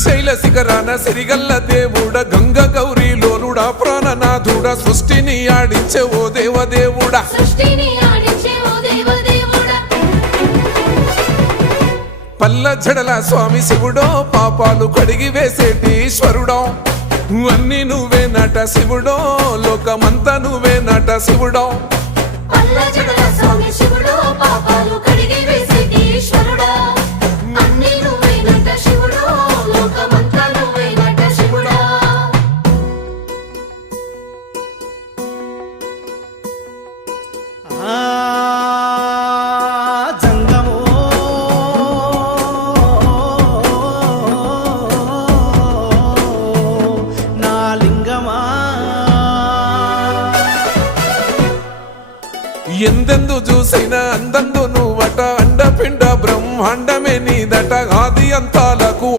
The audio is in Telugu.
శ్రీశైల శిఖరాన సిరిగల్ల దేవుడ గంగ గౌరీ లోలుడా ప్రాణనాథుడ సృష్టిని ఆడించే ఓ దేవదేవుడా పల్ల జడల స్వామి శివుడో పాపాలు కడిగి వేసేటి ఈశ్వరుడో అన్ని నువ్వే నట శివుడో లోకమంతా నువ్వే నట శివుడో ఎందెందు చూసైనా అందందు నువ్వట అండపిండ బ్రహ్మాండమే నీదట ఆది అంతా